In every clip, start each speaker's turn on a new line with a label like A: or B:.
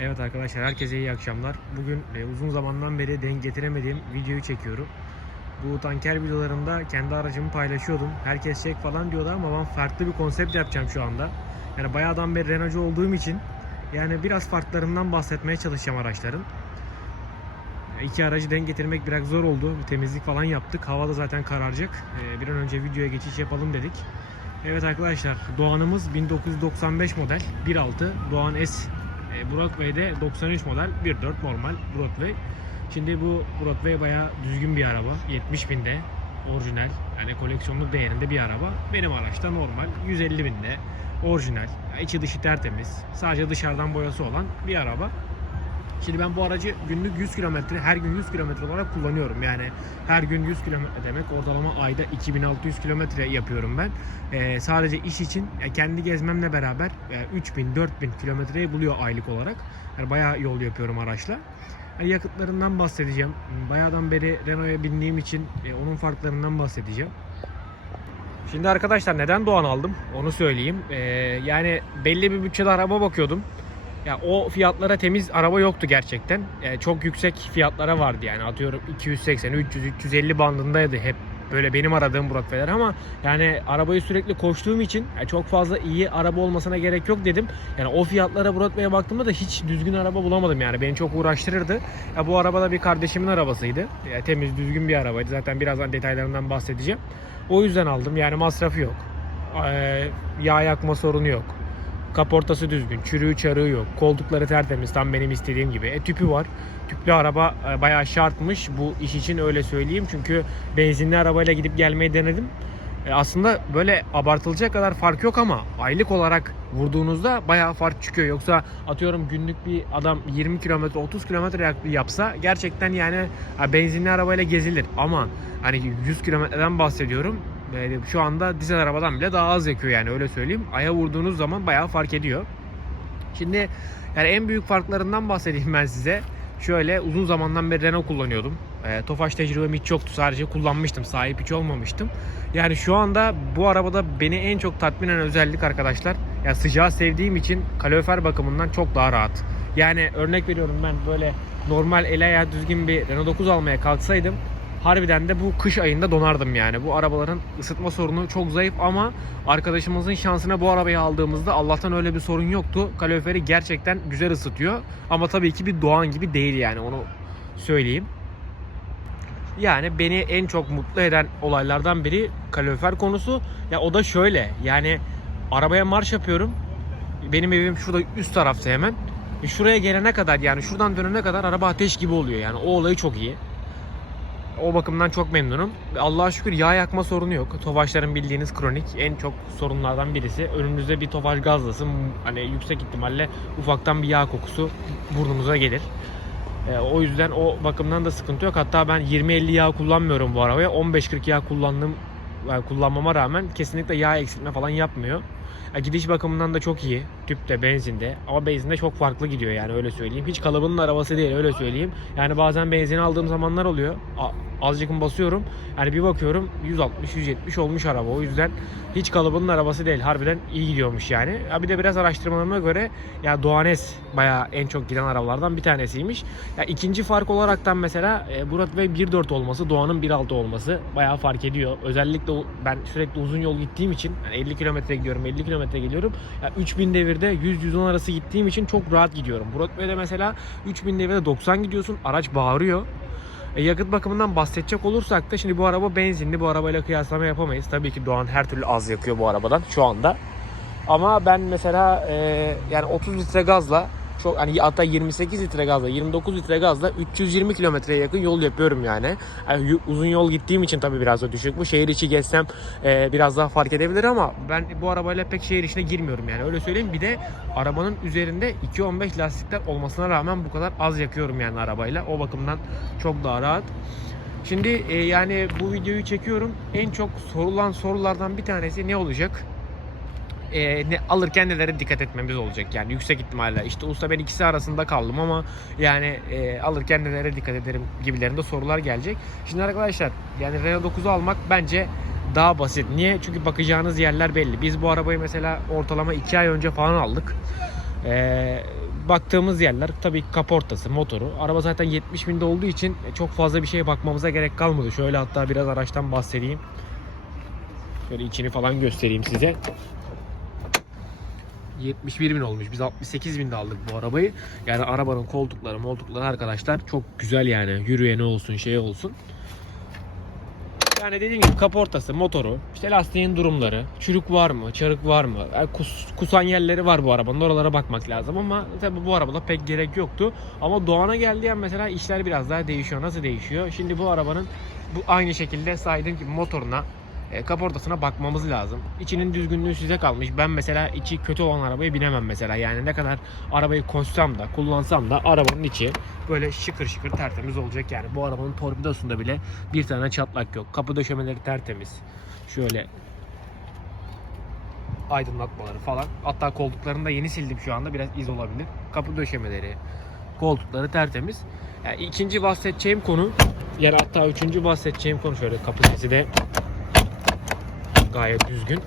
A: Evet arkadaşlar herkese iyi akşamlar. Bugün e, uzun zamandan beri denk getiremediğim videoyu çekiyorum. Bu tanker videolarında kendi aracımı paylaşıyordum. Herkes çek falan diyordu ama ben farklı bir konsept yapacağım şu anda. Yani bayağıdan beri Renault'cu olduğum için yani biraz farklarından bahsetmeye çalışacağım araçların. İki aracı denk getirmek biraz zor oldu. Bir temizlik falan yaptık. Hava da zaten kararacak. E, Bir an önce videoya geçiş yapalım dedik. Evet arkadaşlar Doğan'ımız 1995 model 1.6 Doğan S Broadway'de 93 model 1.4 normal Broadway. Şimdi bu Broadway bayağı düzgün bir araba. 70 binde orijinal yani koleksiyonluk değerinde bir araba. Benim araçta normal 150 binde orijinal. İçi dışı tertemiz. Sadece dışarıdan boyası olan bir araba. Şimdi ben bu aracı günlük 100 kilometre, her gün 100 kilometre olarak kullanıyorum. Yani her gün 100 kilometre demek ortalama ayda 2600 kilometre yapıyorum ben. Ee, sadece iş için kendi gezmemle beraber e, 3000-4000 kilometreyi buluyor aylık olarak. Yani bayağı yol yapıyorum araçla. Yani yakıtlarından bahsedeceğim. Bayağıdan beri Renault'a bindiğim için e, onun farklarından bahsedeceğim. Şimdi arkadaşlar neden Doğan aldım onu söyleyeyim. Ee, yani belli bir bütçede araba bakıyordum. Ya o fiyatlara temiz araba yoktu gerçekten. Yani çok yüksek fiyatlara vardı yani atıyorum 280, 300, 350 bandındaydı hep böyle benim aradığım Broadway'ler ama yani arabayı sürekli koştuğum için yani çok fazla iyi araba olmasına gerek yok dedim. Yani o fiyatlara Broadway'e baktığımda da hiç düzgün araba bulamadım yani beni çok uğraştırırdı. Ya bu araba da bir kardeşimin arabasıydı. Ya temiz düzgün bir arabaydı. Zaten birazdan detaylarından bahsedeceğim. O yüzden aldım. Yani masrafı yok. Ee, yağ yakma sorunu yok. Kaportası düzgün, çürüğü çarığı yok. Koltukları tertemiz, tam benim istediğim gibi. E, tüpü var. Tüplü araba e, bayağı şartmış bu iş için öyle söyleyeyim. Çünkü benzinli arabayla gidip gelmeyi denedim. E, aslında böyle abartılacak kadar fark yok ama aylık olarak vurduğunuzda bayağı fark çıkıyor. Yoksa atıyorum günlük bir adam 20 kilometre 30 kilometre yapsa gerçekten yani benzinli arabayla gezilir. Ama hani 100 kilometreden bahsediyorum. Şu anda dizel arabadan bile daha az yakıyor yani öyle söyleyeyim. Aya vurduğunuz zaman bayağı fark ediyor. Şimdi yani en büyük farklarından bahsedeyim ben size. Şöyle uzun zamandan beri Renault kullanıyordum. E, Tofaş tecrübem hiç yoktu. Sadece kullanmıştım. Sahip hiç olmamıştım. Yani şu anda bu arabada beni en çok tatmin eden özellik arkadaşlar. Ya sıcağı sevdiğim için kalorifer bakımından çok daha rahat. Yani örnek veriyorum ben böyle normal el ayağı düzgün bir Renault 9 almaya kalksaydım harbiden de bu kış ayında donardım yani. Bu arabaların ısıtma sorunu çok zayıf ama arkadaşımızın şansına bu arabayı aldığımızda Allah'tan öyle bir sorun yoktu. Kaloriferi gerçekten güzel ısıtıyor. Ama tabii ki bir Doğan gibi değil yani onu söyleyeyim. Yani beni en çok mutlu eden olaylardan biri kalorifer konusu. Ya o da şöyle yani arabaya marş yapıyorum. Benim evim şurada üst tarafta hemen. E şuraya gelene kadar yani şuradan dönene kadar araba ateş gibi oluyor yani o olayı çok iyi. O bakımdan çok memnunum. Allah'a şükür yağ yakma sorunu yok. Tofaşların bildiğiniz kronik en çok sorunlardan birisi. Önünüzde bir tofaş gazlasın hani yüksek ihtimalle ufaktan bir yağ kokusu burnunuza gelir. Ee, o yüzden o bakımdan da sıkıntı yok. Hatta ben 20-50 yağ kullanmıyorum bu arabaya. 15-40 yağ kullandığım yani kullanmama rağmen kesinlikle yağ eksiltme falan yapmıyor. Ya gidiş bakımından da çok iyi. Tüpte, benzinde. Ama benzinde çok farklı gidiyor yani öyle söyleyeyim. Hiç kalıbının arabası değil öyle söyleyeyim. Yani bazen benzin aldığım zamanlar oluyor. Azıcık basıyorum. Yani bir bakıyorum 160-170 olmuş araba. O yüzden hiç kalıbının arabası değil. Harbiden iyi gidiyormuş yani. Ya bir de biraz araştırmalarıma göre ya Doğanes bayağı en çok giden arabalardan bir tanesiymiş. Ya ikinci fark olaraktan mesela e, Broadway 1.4 olması, Doğan'ın 1.6 olması bayağı fark ediyor. Özellikle ben sürekli uzun yol gittiğim için yani 50 kilometre gidiyorum, 50 kilometre geliyorum. Ya 3000 devirde 100-110 arası gittiğim için çok rahat gidiyorum. Broadway'de mesela 3000 devirde 90 gidiyorsun, araç bağırıyor. E, yakıt bakımından bahsedecek olursak da şimdi bu araba benzinli. Bu arabayla kıyaslama yapamayız. Tabii ki Doğan her türlü az yakıyor bu arabadan şu anda. Ama ben mesela e, yani 30 litre gazla çok hani hatta 28 litre gazla 29 litre gazla 320 kilometreye yakın yol yapıyorum yani. yani. Uzun yol gittiğim için tabii biraz da düşük bu. Şehir içi gezsem e, biraz daha fark edebilir ama ben bu arabayla pek şehir içine girmiyorum yani öyle söyleyeyim. Bir de arabanın üzerinde 2.15 lastikler olmasına rağmen bu kadar az yakıyorum yani arabayla. O bakımdan çok daha rahat. Şimdi e, yani bu videoyu çekiyorum. En çok sorulan sorulardan bir tanesi ne olacak? E, ne alırken nelere dikkat etmemiz olacak yani yüksek ihtimalle. İşte usta ben ikisi arasında kaldım ama yani e, alırken nelere dikkat ederim gibilerinde sorular gelecek. Şimdi arkadaşlar yani Renault 9'u almak bence daha basit. Niye? Çünkü bakacağınız yerler belli. Biz bu arabayı mesela ortalama 2 ay önce falan aldık. Ee, baktığımız yerler tabii kaportası, motoru. Araba zaten 70 binde olduğu için çok fazla bir şeye bakmamıza gerek kalmadı. Şöyle hatta biraz araçtan bahsedeyim. Şöyle içini falan göstereyim size. 71 bin olmuş. Biz 68 binde aldık bu arabayı. Yani arabanın koltukları, moltukları arkadaşlar çok güzel yani. Yürüyeni olsun, şey olsun. Yani dediğim gibi kaportası, motoru, işte lastiğin durumları, çürük var mı, çarık var mı, yani kus, kusan yerleri var bu arabanın oralara bakmak lazım ama tabii bu arabada pek gerek yoktu. Ama Doğan'a geldiği an mesela işler biraz daha değişiyor. Nasıl değişiyor? Şimdi bu arabanın bu aynı şekilde saydığım gibi motoruna, e, kaportasına bakmamız lazım. İçinin düzgünlüğü size kalmış. Ben mesela içi kötü olan arabaya binemem mesela. Yani ne kadar arabayı koşsam da, kullansam da arabanın içi böyle şıkır şıkır tertemiz olacak yani. Bu arabanın torpidosunda bile bir tane çatlak yok. Kapı döşemeleri tertemiz. Şöyle aydınlatmaları falan. Hatta koltuklarını da yeni sildim şu anda. Biraz iz olabilir. Kapı döşemeleri, koltukları tertemiz. Yani ikinci bahsedeceğim konu yani hatta üçüncü bahsedeceğim konu şöyle kapı sesi de gayet düzgün.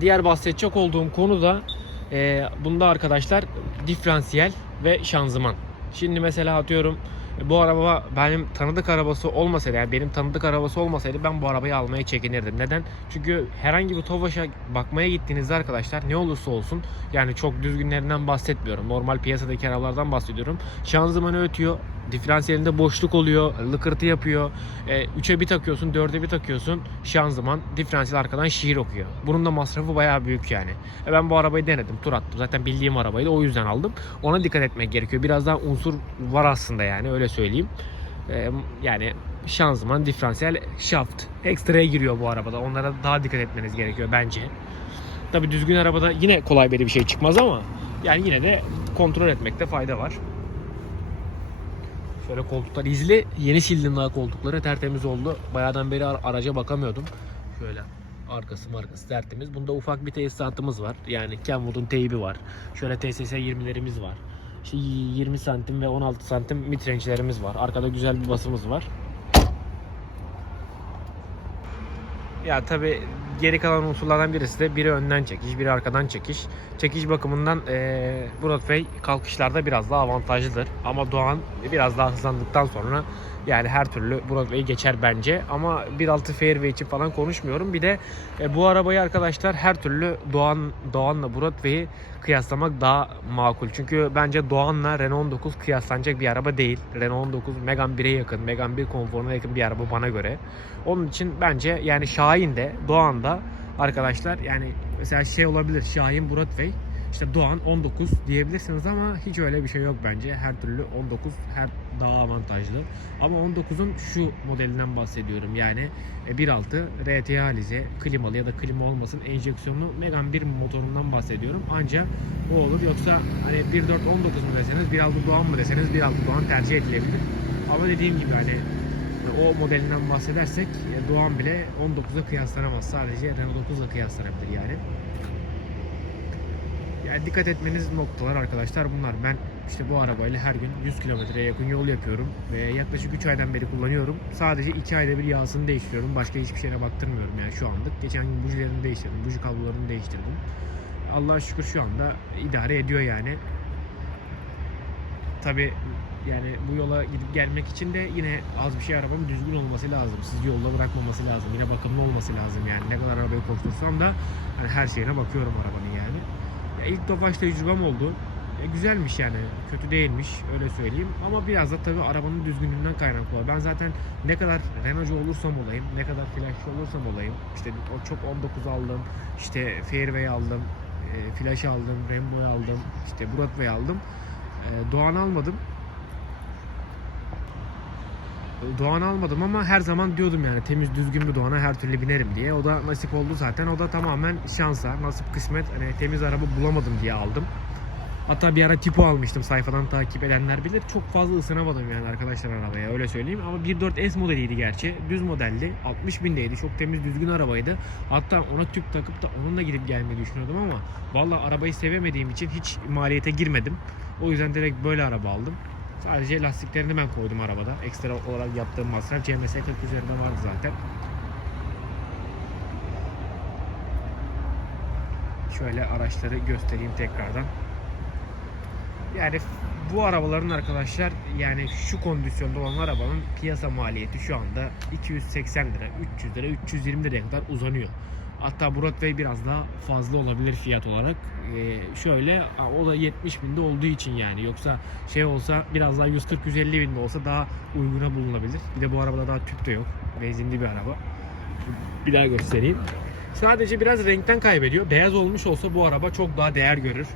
A: Diğer bahsedecek olduğum konu da e, bunda arkadaşlar diferansiyel ve şanzıman. Şimdi mesela atıyorum bu araba benim tanıdık arabası olmasaydı yani benim tanıdık arabası olmasaydı ben bu arabayı almaya çekinirdim. Neden? Çünkü herhangi bir Tofaş'a bakmaya gittiğinizde arkadaşlar ne olursa olsun yani çok düzgünlerinden bahsetmiyorum. Normal piyasadaki arabalardan bahsediyorum. Şanzımanı ötüyor. Diferansiyelinde boşluk oluyor. Lıkırtı yapıyor. 3'e bir takıyorsun, 4'e bir takıyorsun. Şanzıman, diferansiyel arkadan şiir okuyor. Bunun da masrafı bayağı büyük yani. E ben bu arabayı denedim, tur attım. Zaten bildiğim arabaydı o yüzden aldım. Ona dikkat etmek gerekiyor. Biraz daha unsur var aslında yani öyle söyleyeyim. E, yani şanzıman, diferansiyel, şaft. Ekstraya giriyor bu arabada. Onlara daha dikkat etmeniz gerekiyor bence. Tabi düzgün arabada yine kolay bir şey çıkmaz ama yani yine de kontrol etmekte fayda var. Şöyle koltuklar izli. Yeni sildim daha koltukları. Tertemiz oldu. Bayağıdan beri ar- araca bakamıyordum. Şöyle arkası markası tertemiz. Bunda ufak bir tesisatımız var. Yani Kenwood'un teybi var. Şöyle TSS 20'lerimiz var. İşte 20 santim ve 16 santim midrange'lerimiz var. Arkada güzel bir basımız var. Ya tabi geri kalan unsurlardan birisi de biri önden çekiş, biri arkadan çekiş. Çekiş bakımından eee Broadway kalkışlarda biraz daha avantajlıdır. Ama Doğan biraz daha hızlandıktan sonra yani her türlü Broadway'i geçer bence. Ama 1.6 Fairway için falan konuşmuyorum. Bir de e, bu arabayı arkadaşlar her türlü Doğan Doğan'la Broadway'i kıyaslamak daha makul. Çünkü bence Doğan'la Renault 19 kıyaslanacak bir araba değil. Renault 19 Megane 1'e yakın, Megane 1 konforuna yakın bir araba bana göre. Onun için bence yani Şahin de Doğan da arkadaşlar yani mesela şey olabilir Şahin Broadway işte Doğan 19 diyebilirsiniz ama hiç öyle bir şey yok bence. Her türlü 19 her daha avantajlı. Ama 19'un şu modelinden bahsediyorum. Yani e, 1.6 RT halize klimalı ya da klima olmasın enjeksiyonlu Megane 1 motorundan bahsediyorum. Ancak o olur. Yoksa hani 1.4 19 mu deseniz 1.6 Doğan mı deseniz 1.6 Doğan tercih edilebilir. Ama dediğim gibi hani o modelinden bahsedersek e, Doğan bile 19'a kıyaslanamaz. Sadece Renault 9'la kıyaslanabilir yani. Yani dikkat etmeniz noktalar arkadaşlar bunlar. Ben işte bu arabayla her gün 100 kilometreye yakın yol yapıyorum ve yaklaşık 3 aydan beri kullanıyorum. Sadece 2 ayda bir yağsını değiştiriyorum. Başka hiçbir şeyine baktırmıyorum yani şu anlık. Geçen gün bujilerini değiştirdim. Buji kablolarını değiştirdim. Allah'a şükür şu anda idare ediyor yani. Tabi yani bu yola gidip gelmek için de yine az bir şey arabanın düzgün olması lazım. Sizi yolda bırakmaması lazım. Yine bakımlı olması lazım yani. Ne kadar arabayı koştursam da hani her şeyine bakıyorum arabanın yani. Ya ilk Tofaş tecrübem oldu. E, güzelmiş yani. Kötü değilmiş öyle söyleyeyim. Ama biraz da tabii arabanın düzgünlüğünden kaynaklı. var. Ben zaten ne kadar Renault'cu olursam olayım, ne kadar flashçı olursam olayım. işte o çok 19 aldım, işte Fairway aldım, e, Flash aldım, Rainbow aldım, işte Broadway aldım. E, Doğan almadım. Doğan almadım ama her zaman diyordum yani temiz düzgün bir Doğan'a her türlü binerim diye. O da nasip oldu zaten. O da tamamen şansa, nasip kısmet. Hani temiz araba bulamadım diye aldım. Hatta bir ara tipo almıştım sayfadan takip edenler bilir. Çok fazla ısınamadım yani arkadaşlar arabaya öyle söyleyeyim. Ama 1.4S modeliydi gerçi. Düz modelli. 60 bindeydi. Çok temiz düzgün arabaydı. Hatta ona tüp takıp da onunla gidip gelmeyi düşünüyordum ama valla arabayı sevemediğim için hiç maliyete girmedim. O yüzden direkt böyle araba aldım. Sadece lastiklerini ben koydum arabada. Ekstra olarak yaptığım masraf CMS 40 üzerinde vardı zaten. Şöyle araçları göstereyim tekrardan. Yani bu arabaların arkadaşlar yani şu kondisyonda olan arabanın piyasa maliyeti şu anda 280 lira, 300 lira, 320 liraya kadar uzanıyor. Hatta Broadway biraz daha fazla olabilir fiyat olarak. Ee, şöyle o da 70 binde olduğu için yani yoksa şey olsa biraz daha 140-150 binde olsa daha uyguna bulunabilir. Bir de bu arabada daha tüp de yok. Benzinli bir araba. Bir daha göstereyim. Sadece biraz renkten kaybediyor. Beyaz olmuş olsa bu araba çok daha değer görür.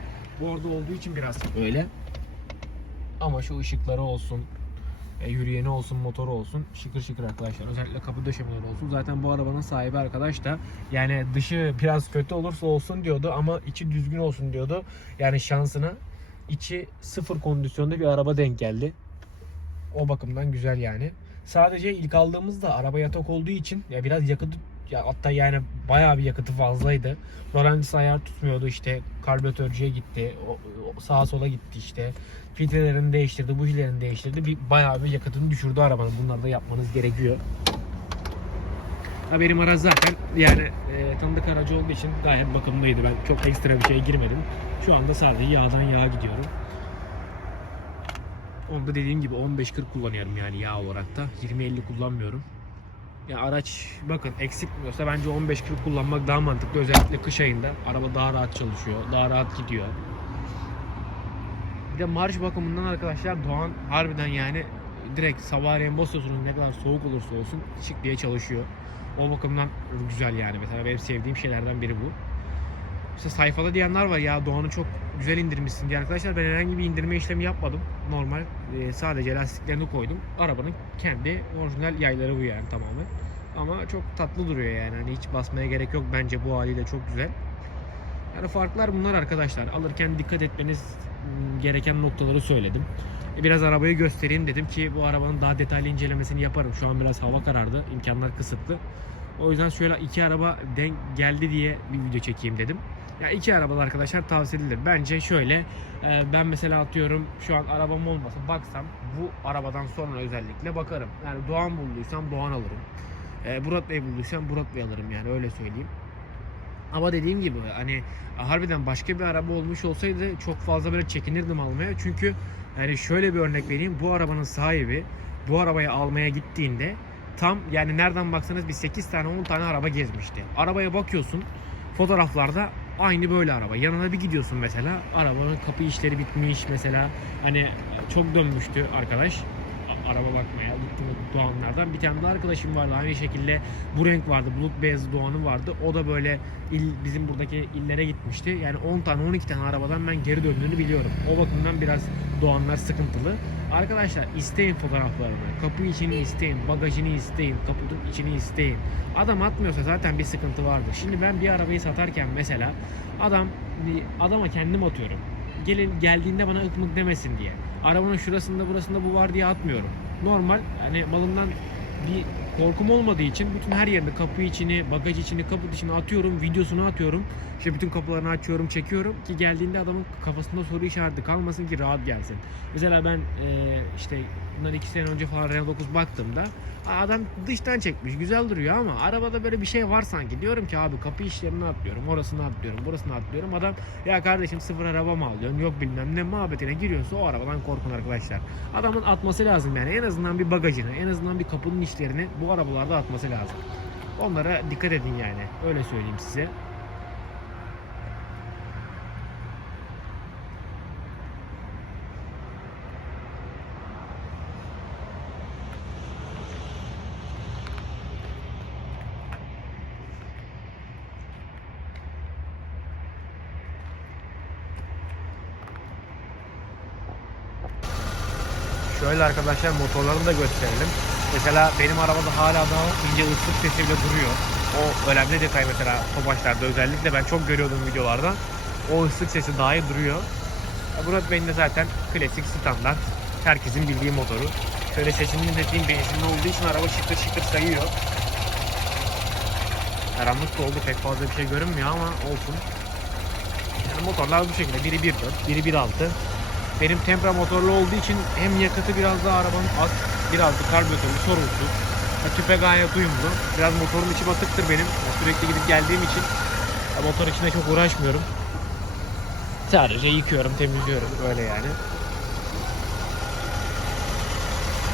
A: Bu arada olduğu için biraz öyle. Ama şu ışıkları olsun, e, yürüyeni olsun, motoru olsun şıkır şıkır arkadaşlar. Özellikle kapı döşemeleri olsun. Zaten bu arabanın sahibi arkadaş da yani dışı biraz kötü olursa olsun diyordu ama içi düzgün olsun diyordu. Yani şansına içi sıfır kondisyonda bir araba denk geldi. O bakımdan güzel yani. Sadece ilk aldığımızda araba yatak olduğu için ya biraz yakıtı ya hatta yani bayağı bir yakıtı fazlaydı. Lorentz ayar tutmuyordu işte karbüratörcüye gitti. O, o sağa sola gitti işte. Filtrelerini değiştirdi, bujilerini değiştirdi. Bir bayağı bir yakıtını düşürdü arabanın. Bunları da yapmanız gerekiyor. Ha benim araç zaten yani e, tanıdık aracı olduğu için gayet bakımlıydı. Ben çok ekstra bir şeye girmedim. Şu anda sadece yağdan yağa gidiyorum. Onda dediğim gibi 15-40 kullanıyorum yani yağ olarak da. 20-50 kullanmıyorum. Ya araç bakın eksiltmiyorsa bence 15-40 kullanmak daha mantıklı. Özellikle kış ayında araba daha rahat çalışıyor, daha rahat gidiyor. Bir de marş bakımından arkadaşlar Doğan harbiden yani direkt sabahleyin basıyorsunuz ne kadar soğuk olursa olsun şık diye çalışıyor. O bakımdan güzel yani mesela benim sevdiğim şeylerden biri bu. İşte sayfada diyenler var ya Doğan'ı çok güzel indirmişsin diye arkadaşlar ben herhangi bir indirme işlemi yapmadım. Normal e, sadece lastiklerini koydum. Arabanın kendi orijinal yayları bu yani tamamen. Ama çok tatlı duruyor yani. Hani hiç basmaya gerek yok bence bu haliyle çok güzel. Yani farklar bunlar arkadaşlar. Alırken dikkat etmeniz m, gereken noktaları söyledim. E, Biraz arabayı göstereyim dedim ki bu arabanın daha detaylı incelemesini yaparım. Şu an biraz hava karardı. imkanlar kısıtlı. O yüzden şöyle iki araba denk geldi diye bir video çekeyim dedim. Ya iki arabalı arkadaşlar tavsiye edilir. Bence şöyle e, ben mesela atıyorum şu an arabam olmasa baksam bu arabadan sonra özellikle bakarım. Yani Doğan bulduysam Doğan alırım. E, Broadway bulduysam Broadway alırım yani öyle söyleyeyim. Ama dediğim gibi hani harbiden başka bir araba olmuş olsaydı çok fazla böyle çekinirdim almaya. Çünkü yani şöyle bir örnek vereyim. Bu arabanın sahibi bu arabayı almaya gittiğinde tam yani nereden baksanız bir 8 tane 10 tane araba gezmişti. Arabaya bakıyorsun fotoğraflarda aynı böyle araba. Yanına bir gidiyorsun mesela. Arabanın kapı işleri bitmiş mesela. Hani çok dönmüştü arkadaş araba bakmaya gittim. Doğanlardan. Bir tane de arkadaşım vardı aynı şekilde bu renk vardı bulut beyazı Doğan'ı vardı. O da böyle il, bizim buradaki illere gitmişti. Yani 10 tane 12 tane arabadan ben geri döndüğünü biliyorum. O bakımdan biraz Doğanlar sıkıntılı. Arkadaşlar isteyin fotoğraflarını. Kapı içini isteyin bagajını isteyin kaputun içini isteyin. Adam atmıyorsa zaten bir sıkıntı vardır. Şimdi ben bir arabayı satarken mesela adam adama kendim atıyorum gelin geldiğinde bana ıkmık demesin diye. Arabanın şurasında burasında bu var diye atmıyorum. Normal yani malımdan bir korkum olmadığı için bütün her yerinde kapı içini, bagaj içini, kapı dışını atıyorum, videosunu atıyorum. İşte bütün kapılarını açıyorum, çekiyorum ki geldiğinde adamın kafasında soru işareti kalmasın ki rahat gelsin. Mesela ben e, işte bundan iki sene önce falan Renault 9 baktığımda adam dıştan çekmiş, güzel duruyor ama arabada böyle bir şey var sanki. Diyorum ki abi kapı işlerini atlıyorum, orasını atlıyorum, burasını atlıyorum. Adam ya kardeşim sıfır araba mı alıyorsun, yok bilmem ne muhabbetine giriyorsa o arabadan korkun arkadaşlar. Adamın atması lazım yani en azından bir bagajını, en azından bir kapının işlerini bu arabalarda atması lazım. Onlara dikkat edin yani. Öyle söyleyeyim size. Şöyle arkadaşlar motorlarını da gösterelim. Mesela benim arabada hala daha ince ıslık sesi bile duruyor. O önemli detay mesela Tofaşlarda özellikle ben çok görüyordum videolarda. O ıslık sesi dahi duruyor. Murat Bey'in de zaten klasik standart. Herkesin bildiği motoru. Şöyle sesini dinlediğim benzinli olduğu için araba şıkır şıkır sayıyor. Karanlık da oldu pek fazla bir şey görünmüyor ama olsun. Yani motorlar bu şekilde. Biri 1.4, biri 1.6. Benim Tempra motorlu olduğu için hem yakıtı biraz daha arabanın az, biraz da karbüratörü sorunsuz. Ha, tüpe gayet uyumlu. Biraz motorun içi batıktır benim. Sürekli gidip geldiğim için Ya motor içinde çok uğraşmıyorum. Sadece yıkıyorum, temizliyorum öyle yani.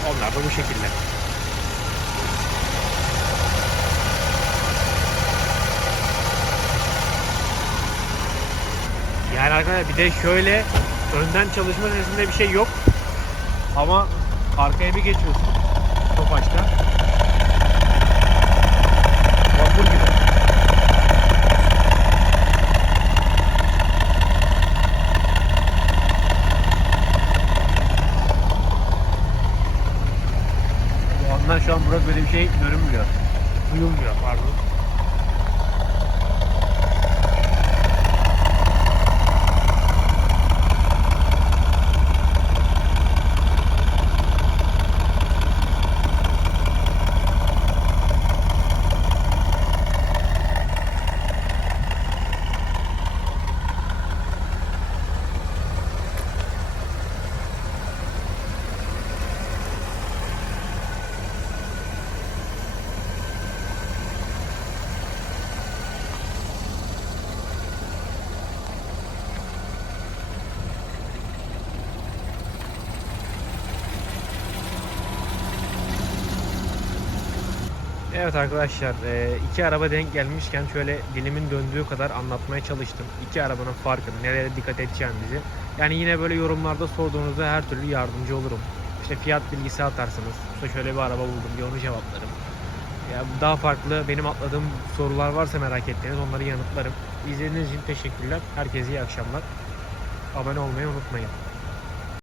A: Onlar da bu şekilde. Yani arkadaşlar bir de şöyle önden çalışma sesinde bir şey yok. Ama arkaya bir geçiyorsun. Topaçta. Vapur gibi. Bu andan şu an Burak böyle bir şey görünmüyor. Duyulmuyor pardon. Evet arkadaşlar e, iki araba denk gelmişken şöyle dilimin döndüğü kadar anlatmaya çalıştım. İki arabanın farkını, nelere dikkat edeceğimizi. Yani yine böyle yorumlarda sorduğunuzda her türlü yardımcı olurum. İşte fiyat bilgisi atarsınız. İşte şöyle bir araba buldum diye onu cevaplarım. Ya daha farklı benim atladığım sorular varsa merak ettiğiniz onları yanıtlarım. İzlediğiniz için teşekkürler. Herkese iyi akşamlar. Abone olmayı unutmayın.